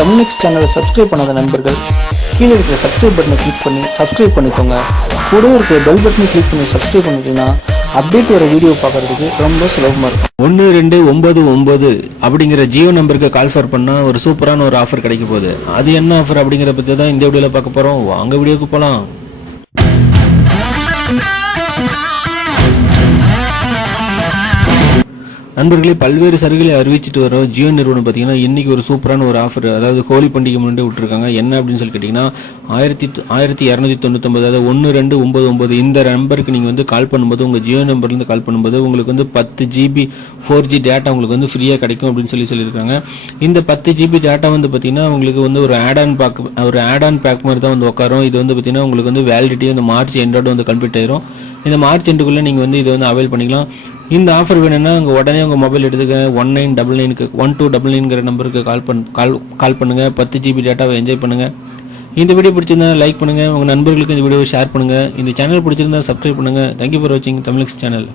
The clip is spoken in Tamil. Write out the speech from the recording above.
தமிழ்நெக்ஸ்ட் சேனலை சப்ஸ்கிரைப் பண்ணாத நண்பர்கள் கீழே இருக்கிற சப்ஸ்கிரைப் பட்டனை கிளிக் பண்ணி சப்ஸ்கிரைப் பண்ணிக்கோங்க. கூடவே இருக்கிற பெல் பட்டனை கிளிக் பண்ணி சப்ஸ்கிரைப் பண்ணிட்டீங்கன்னா அப்டேட் வர வீடியோ பார்க்கறதுக்கு ரொம்ப சுலபமாக இருக்கும். 1299 அப்படிங்கிற ஜியோ நம்பருக்கு கால் ஃபர் பண்ணால் ஒரு சூப்பரான ஒரு ஆஃபர் கிடைக்க போகுது. அது என்ன ஆஃபர் அப்படிங்கிற பற்றி தான் இந்த வீடியோவில் பார்க்க போகிறோம். வாங்க வீடியோக்கு போகலாம். நண்பர்களே, பல்வேறு சலுகைகளை அறிவிச்சிட்டு வரோம் ஜியோ நிறுவனம் பார்த்தீங்கன்னா இன்னைக்கு ஒரு சூப்பரான ஒரு ஆஃபர், அதாவது ஹோலி பண்டிகை முன்னாடி விட்டுருக்காங்க. என்ன அப்படின்னு சொல்லி கேட்டிங்கன்னா 1299, அதாவது 1299 இந்த நம்பருக்கு நீங்கள் வந்து கால் பண்ணும்போது, உங்கள் ஜியோ நம்பர்லேருந்து கால் பண்ணும்போது உங்களுக்கு வந்து 10 GB 4G டேட்டா உங்களுக்கு வந்து ஃப்ரீயாக கிடைக்கும் அப்படின்னு சொல்லியிருக்காங்க. இந்த 10 GB டேட்டா வந்து பார்த்தீங்கன்னா உங்களுக்கு வந்து ஒரு ஆட் ஆன் பேக் மாதிரி தான் வந்து உட்காரும். இது வந்து பார்த்தீங்கன்னா உங்களுக்கு வந்து வேலிடிட்டி வந்து மார்ச் எண்டோட வந்து கம்ப்ளீட் ஆயிரும். இந்த மார்ச் எண்டுக்குள்ளே நீங்கள் வந்து இதை வந்து அவைல் பண்ணிக்கலாம். இந்த ஆஃபர் வேணும்னா உங்கள் உடனே உங்கள் மொபைல் எடுத்துக்க 1299 நம்பருக்கு கால் பண்ணுங்கள். 10 GB டேட்டாவை என்ஜாய் பண்ணுங்கள். இந்த வீடியோ பிடிச்சிருந்தா லைக் பண்ணுங்கள், உங்கள் நண்பர்களுக்கு இந்த வீடியோவை ஷேர் பண்ணுங்கள். இந்த சேனல் பிடிச்சிருந்தா சப்ஸ்கிரைப் பண்ணுங்கள். தேங்க்யூ ஃபார் வாட்சிங் தமிழ்நெக்ஸ்ட் சேனல்.